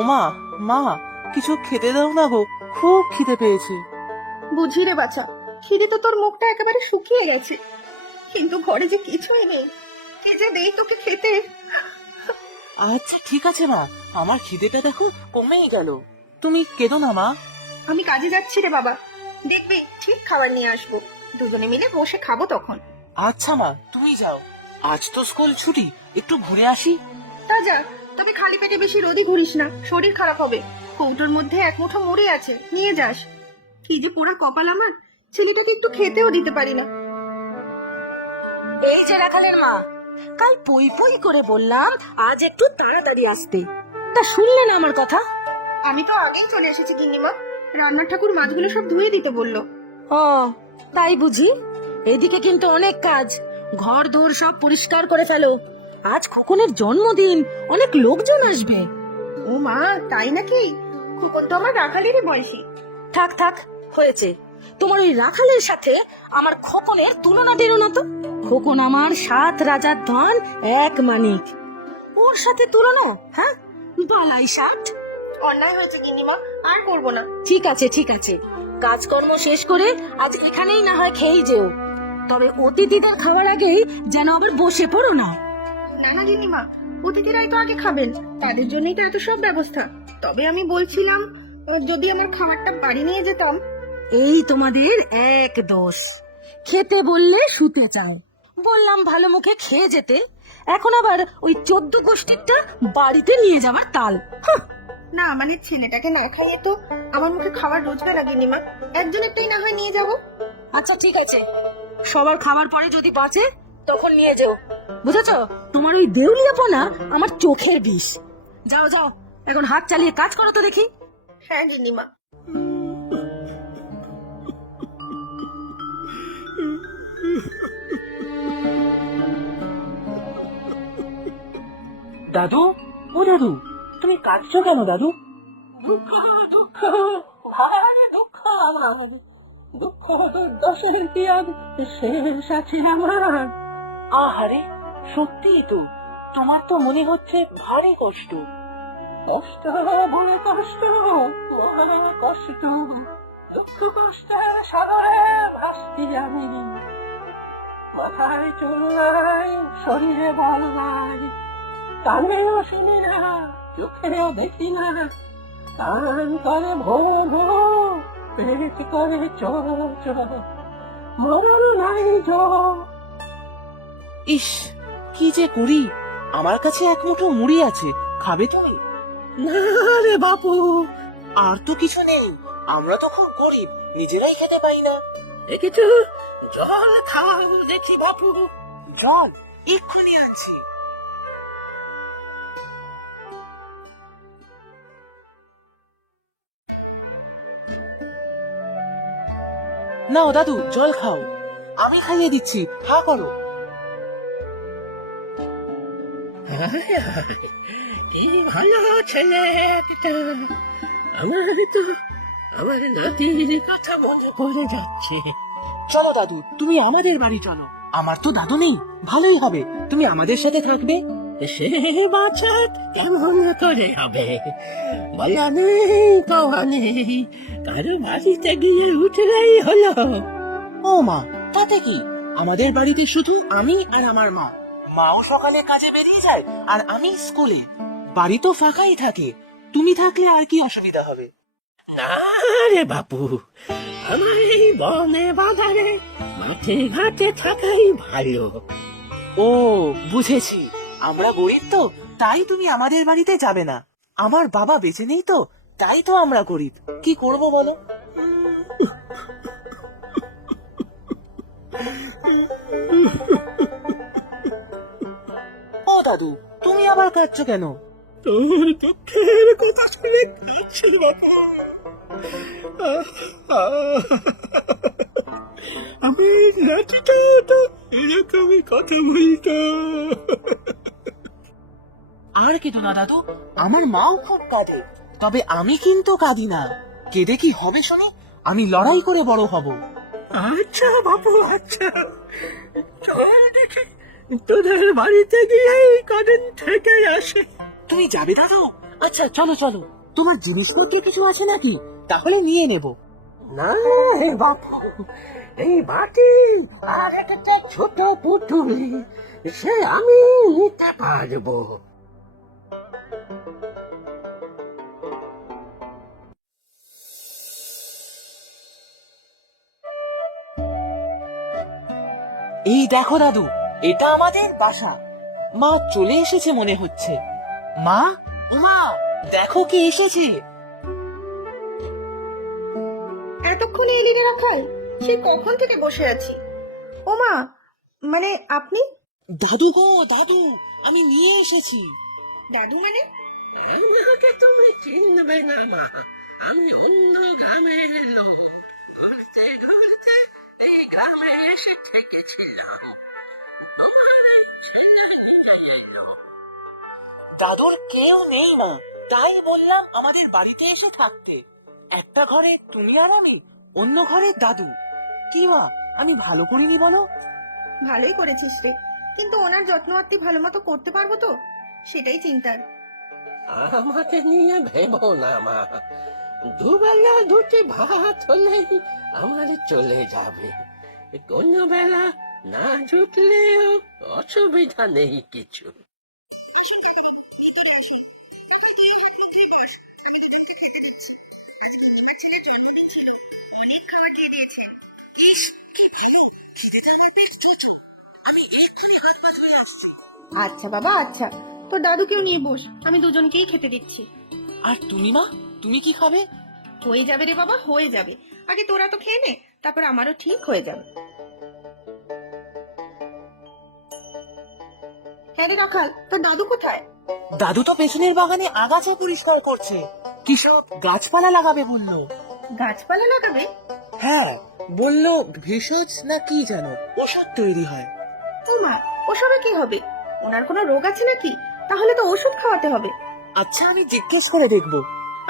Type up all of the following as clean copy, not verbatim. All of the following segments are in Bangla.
ওমা, মা, কিছু খেতে দাও না গো, খুব খিদে পেয়েছে। বুঝি রে বাছা, খিদে তো তোর মুখটা একেবারে শুকিয়ে গেছে, কিন্তু ঘরে যে কিছুই নেই। কে যে দেই তোকে খেতে। আচ্ছা ঠিক আছে মা, আমার খিদেটা দেখো কমেই গেল। তুমি কেঁদো না মা। আমি কাজে যাচ্ছি রে বাবা, দেখবি ঠিক খাবার নিয়ে আসবো, দুজনে মিলে বসে খাবো তখন। আচ্ছা মা, তুমি যাও, আজ তো স্কুল ছুটি, একটু ঘুরে আসি। তা যা, তবে খালি পেটে বেশি রোদই ঘুরিস না, শরীর খারাপ হবে। কৌটোর মধ্যে এক মুঠো মুড়ি আছে, নিয়ে যাস। কি যে পোড়া কপাল আমার, ছেলেটাকে একটু খেতেও দিতে পারি না। এই যে রাখালের মা, কাল পই পই করে বললাম আজ একটু তাড়াতাড়ি আসতে, তা শুনলে না আমার কথা? আমি তো আগেই চলে এসেছি গিন্নিমা, রান্নার ঠাকুর মাছগুলো সব ধুয়ে দিতে বললো। ও তাই বুঝি? এদিকে কিন্তু অনেক কাজ, ঘর দোর সব পরিষ্কার করে ফেলো, আজ খোকনের জন্মদিন, অনেক লোকজন আসবে। ও মা, তাই নাকি? খোকন তো আমার রাখালেরই বয়সী। থাক থাক, হয়েছে। তোমার ওই রাখালের সাথে আমার খোকনের তুলনা দিও না তো। খোকন আমার 7 রাজার ধন, এক মানিক, ওর সাথে তুলনা? হ্যাঁ, বালাই 60। অন্যায় হয়েছে গিন্নিমা, আর করবো না। ঠিক আছে ঠিক আছে, কাজকর্ম শেষ করে আজ এখানেই না হয় খেয়েই যেও, তবে অতিথিদের খাওয়ার আগেই যেন আবার বসে পড়ো না। না না গিন্নিমা, অতিথিরাই তো আগে খাবেন, তাদের জন্যই তো এত সব ব্যবস্থা। তবে আমি বলছিলাম, যদি আমার খাবারটা বাড়ি নিয়ে যেতাম। এই তোমাদের এক দোষ, খেতে বললে শুতে চাও। বললাম ভালো মুখে খেয়ে যেতে, এখন আবার ওই 14 গোষ্ঠীটা বাড়িতে নিয়ে যাবার তাল। হাহ! না মানে ছেলেটাকে না খাইয়ে তো আমার মুখে খাবার রোজবে না গিন্নিমা, একজনেরটাই না হয় নিয়ে যাব। আচ্ছা ঠিক আছে, সবার খাবার পরে যদি বাঁচে তখন নিয়ে যেও, বুঝেছো? তোমার ওই দেউলিয়াপনা আমার চোখের বিষ। যাও যাও, এখন হাত চালিয়ে কাজ করো তো দেখি। হ্যাঁ গিন্নিমা। দাদু, ও দাদু, তুমি কাঁদছো কেন দাদু? দুঃখ দুঃখ, ভারি দুঃখ আমার, দুঃখ দুর্দশের কি আর শেষ আছে আমার? আহারে, সত্যিই তো, তোমার তো মনে হচ্ছে ভারী কষ্ট। কষ্ট বলে কষ্ট, মহা কষ্ট, দুঃখ কষ্টের সাগরে ভাসছি আমি। মাথায় চুল নাই, শরীরে বল নাই, কানেও শুনি না, চোখেও দেখি না, কান করে ভো ভো, পেট করে চোর চোর, মরণ নাই জো। ইস, কি যে করি, আমার কাছে এক মুঠো মুড়ি আছে, খাবে তুমি? না রে বাপু, আর তো কিছু নেই, আমরা তো খুব গরিব, নিজেরাই খেতে পাই না। কিছু জল খাও দেখি বাপু। জল এক্ষুনি আনছি। নাও দাদু, জল খাও, আমি খাইয়ে দিচ্ছি, হা করো। কি ভালো ছেলে একটা, আমার তো আমার নাতির কথা মনে পড়ে যাচ্ছে। চলো দাদু, তুমি আমাদের বাড়ি চলো, আমার তো দাদু নেই, ভালোই হবে, তুমি আমাদের সাথে থাকবে। সে বাছাত কেমন করে হবে, বলা নেই পাওয়া নেই, কারো বাড়িতে গিয়ে উঠলেই হলো। ও মা, তাতে কি, আমাদের বাড়িতে শুধু আমি আর আমার মা, মাও সকালে কাজে বেরিয়ে যায় আর আমি স্কুলে, বাড়ি তো ফাঁকাই থাকে, তুমি থাকলে আর কি অসুবিধা হবে? না রে বাপু, আমার এই বনে বাজারে মাঠে ঘাটে থাকাই ভালো। ও বুঝেছি, আমরা গরিব তো, তাই তুমি আমাদের বাড়িতে যাবে না, আমার বাবা বেঁচে নেই তো, তাই তো আমরা গরিব, কি করব বলো? ও দাদু, তুমি আবার কাঁদছো কেন? তোর দুঃখের কথা শুনে কাঁদছি বাপু। আমি নাতিটা তো এরকমই কথা বলতো। আর কেঁদো না দাদু, আমার মাও খুব কাঁদে, তবে আমি কিন্তু কাঁদি না, কেঁদে কি হবে শুনি, আমি লড়াই করে বড় হব। আচ্ছা বাপু আচ্ছা, চল দেখি তোদের বাড়িতে গিয়ে কদিন থেকে আসে। তুমি যাবে দাদু? আচ্ছা চলো চলো, তোমার জিনিসপত্র কিছু আছে নাকি? তাহলে নিয়ে নেব। না হে বাপু, এই বাটি আর একটা ছোট পুতুলি সে আমি নিতে পারবো। এই দেখো দাদু, এটা আমাদের বাসা। মা চলে এসেছে মনে হচ্ছে। মা, ও মা, দেখো কি এসেছে। এতক্ষণে এলি রে রাখাল, সে কখন থেকে বসে আছি। ও মা, মানে আপনি? দাদু গো দাদু, আমি নিয়ে এসেছি। দাদু মানে? আমাকে তুমি চিনবে না মা, আমি অন্য গ্রামের লোক। এই গ্রামে এসে থেকেছিলাম। আমার এই ছেলে নিয়ে এলো। দাদুর কেউ নেই মা, তাই বললাম আমাদের বাড়িতে এসে থাকতে। একটা ঘরে তুমি আর আমি, অন্য ঘরে দাদু। কি মা, আমি ভালো করিনি বলো? ভালোই করেছিস রে, কিন্তু ওনার যত্ন আত্তি ভালো মতো করতে পারবো তো, সেটাই চিন্তার। আমাকে নিয়ে ভেবো না মা, দুবেলা দুটি ভাত হলেই আমার চলে যাবে। কোনো বেলা না জুটলেও অসুবিধা নেই কিছু। আচ্ছা বাবা আচ্ছা, তোর দাদুকেও নিয়ে বস, আমি দুজনকেই খেতে দিচ্ছি। আর তুমি মা, তুমি কি খাবে? হয়ে যাবে রে বাবা, হয়ে যাবে। আগে তোরা তো খেয়ে নে, তারপর আমারও ঠিক হয়ে যাবে। হ্যাঁ রে রাখাল, তোর দাদু কোথায়? দাদু তো পেছনের বাগানে আগাছা পরিষ্কার করছে। কি সব গাছপালা লাগাবে বললো। গাছপালা লাগাবে? হ্যাঁ, বললো ভেষজ না কি যেন ওষুধ তৈরি হয়। ও মা, ওসবে কি হবে? ওনার কোনো রোগ আছে নাকি? তাহলে তো ওষুধ খাওয়াতে হবে। আচ্ছা, আমি জিজ্ঞেস করে দেখবো।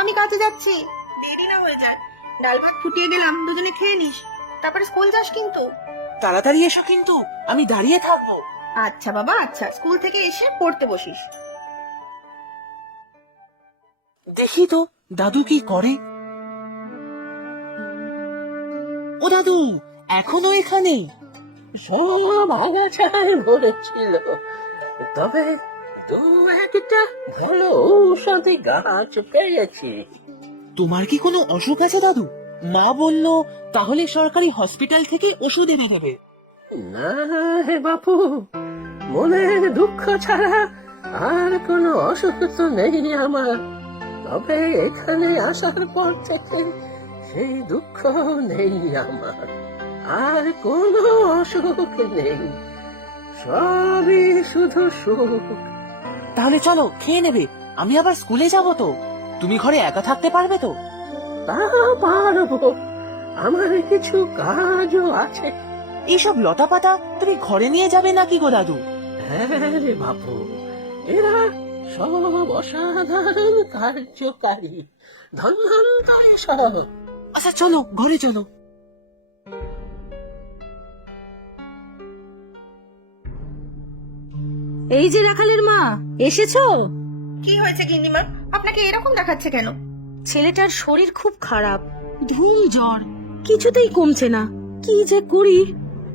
আমি কাজে যাচ্ছি, দেরি না হয়ে যায়। ডাল ভাত ফুটিয়ে গেলাম, দুজনে খেয়ে নিস, তারপরে স্কুল যাস কিন্তু। তাড়াতাড়ি এসো কিন্তু, আমি দাঁড়িয়ে থাকবো। আচ্ছা বাবা আচ্ছা, স্কুল থেকে এসে পড়তে বসিস। দেখি তো দাদু কি করে। ও দাদু, এখনো এখানে? সব আগাছায় ভরেছিল, তবে দু একটা ভালো ঔষধি গাছ পেয়েছি। তোমার কি কোনো অসুখ আছে দাদু? মা বললো তাহলে সরকারি হসপিটাল থেকে ওষুধ এনে দেবে। না হে বাপু, মনের দুঃখ ছাড়া আর কোনো অসুখ তো নেই আমার। তবে এখানে আসার পর থেকে সেই দুঃখ নেই আমার, আর কোনো অসুখ নেই, সবই শুধু সুখ। তাহলে চলো খেয়ে নেবে, আমি আবার স্কুলে যাব তো। তুমি ঘরে একা থাকতে পারবে তো? তা পারবো, আমার কিছু কাজও আছে। এইসব লতা পাতা তুমি ঘরে নিয়ে যাবে নাকি গো দাদু? হ্যাঁ রে বাপু, এরা সব অসাধারণ কার্যকারী, ধন্যন্তরী সব। আচ্ছা চলো ঘরে চলো। এই যে রাখালের মা, এসেছো? কি হয়েছে গিন্নিমা, আপনাকে এরকম দেখাচ্ছে কেন? ছেলেটার শরীর খুব খারাপ, ধুম জ্বর, কিছুতেই কমছে না। কি যে করি।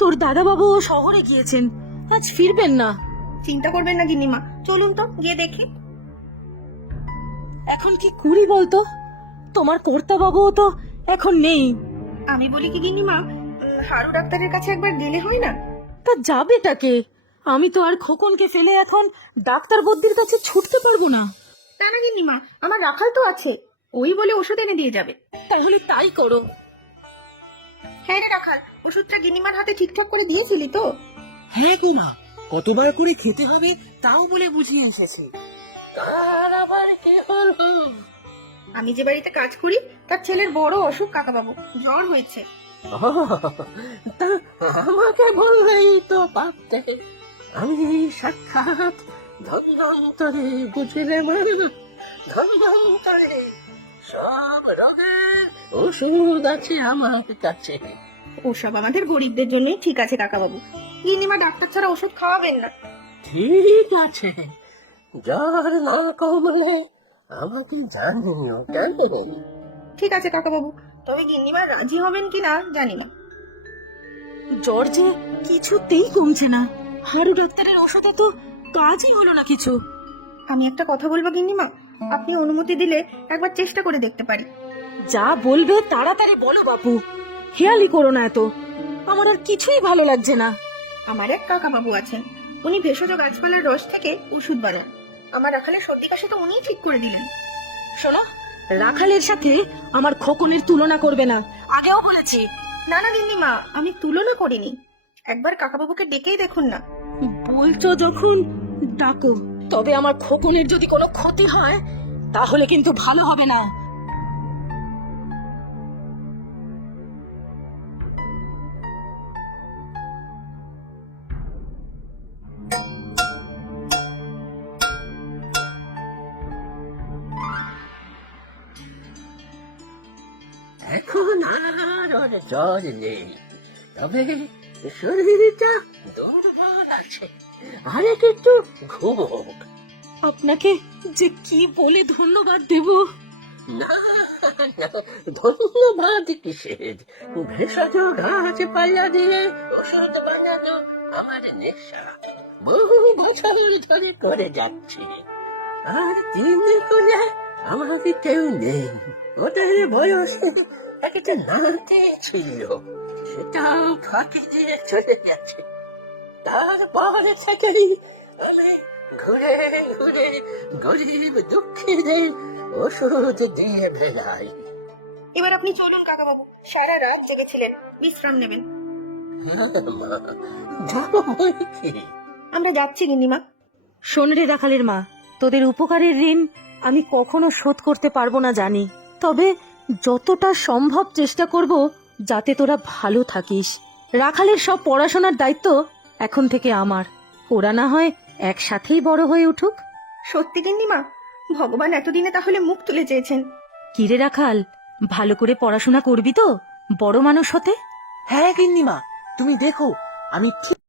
তোর দাদা বাবু শহরে গিয়েছেন, আজ ফিরবেন না। চিন্তা করবেন না গিন্নিমা, চলুন তো গিয়ে দেখি। এখন কি করি বলতো? তোমার কর্তা বাবুও তো এখন নেই। আমি বলি কি গিন্নিমা, হারু ডাক্তারের কাছে একবার গেলে হয় না? তা যাবেটাকে? আমি তো আর খোকনকে ফেলে এখন ডাক্তার বদ্যির কাছে ছুটতে পারবো না। তা না গিন্নিমা, আমার রাখাল তো আছে, ওই বলে ওষুধ এনে দিয়ে যাবে। তাহলে তাই করো। হ্যাঁ রে রাখাল, ওষুধটা গিন্নিমার হাতে ঠিকঠাক করে দিয়েছিলি তো? হ্যাঁ গো মা, কতবার করে খেতে হবে তাও বলে বুঝিয়ে এসেছি। তার আবার কি হলো? আমি যে বাড়িতে কাজ করি তার ছেলের বড় অসুখ কাকাবাবু, জ্বর হয়েছে। ও, তা আমাকে বললেই তো পারতে, আমি সাক্ষাৎ ধন্যন্তরী, বুঝলে মা, ধন্যন্তরী। সব রোগের ওষুধ আছে আমার কাছে। ওসব আমাদের গরিবদের জন্যই ঠিক আছে কাকাবাবু, গিন্নিমা ডাক্তার ছাড়া ওষুধ খাওয়াবেন না। ঠিক আছে, জ্বর না কমলে আমাকে জানিও কেন? ঠিক আছে কাকাবাবু, তবে গিন্নিমা রাজি হবেন কিনা জানি না। জ্বর যে কিছুতেই কমছে না, হাড়ু ডাক্তারের ওষুধে তো কাজই হলো না কিছু। আমি একটা কথা বলবো গিন্নিমা, আপনি অনুমতি দিলে একবার চেষ্টা করে দেখতে পারি। যা বলবে তাড়াতাড়ি বলো বাপু, খেয়ালই করো না এত, আমার আর কিছুই ভালো লাগছে না। আমার এক কাকাবাবু আছেন, উনি ভেষজ গাছপালার রস থেকে ওষুধ বানান। আমার রাখালের সর্দি কাশি তো উনিই ঠিক করে দিলেন। শোনো, রাখালের সাথে আমার খোকনের তুলনা করবে না, আগেও বলেছি। না না গিন্নিমা, আমি তুলনা করিনি, একবার কাকাবাবুকে ডেকেই দেখুন না। বলছো যখন ডাকো, তবে আমার খোকনের যদি কোনো ক্ষতি হয় তাহলে কিন্তু ভালো হবে না। এখন আর ওর জ্বর নেই, তবে শরীরটা দুর্বল আছে, আর একটু ঘুমোক। আপনাকে যে কি বলে ধন্যবাদ দেব। না না, ধন্যবাদ কিসের? ভেষজ গাছপালা দিয়ে ওষুধ বানানো আমার নেশা, বহু বছর ধরে করে যাচ্ছে। আর তিন কোলে আমার কেউ নেই। ওদের বয়সে একটা নাতি ছিল, সেটাও ফাঁকি দিয়ে চলে গেছে। তারপরে থেকেই আমি ঘুরে ঘুরে গরিব দুঃখীদের ওষুধ দিয়ে বেড়াই। এবার আপনি চলুন কাকাবাবু, সারা রাত জেগেছিলেন, বিশ্রাম নেবেন। হ্যাঁ মা, যাবো বই কি? আমরা যাচ্ছি গিন্নিমা। শোন রে রাখালের মা, তোদের উপকারের ঋণ আমি কখনো শোধ করতে পারবো না জানি, তবে যতটা সম্ভব চেষ্টা করব যাতে তোরা ভালো থাকিস। রাখালের সব পড়াশোনার দায়িত্ব এখন থেকে আমার, ওরা না হয় একসাথেই বড় হয়ে উঠুক। সত্যি গিন্নিমা, ভগবান এতদিনে তাহলে মুখ তুলে চেয়েছেন। কিরে রাখাল, ভালো করে পড়াশোনা করবি তো বড় মানুষ হতে? হ্যাঁ গিন্নিমা, তুমি দেখো আমি ঠিক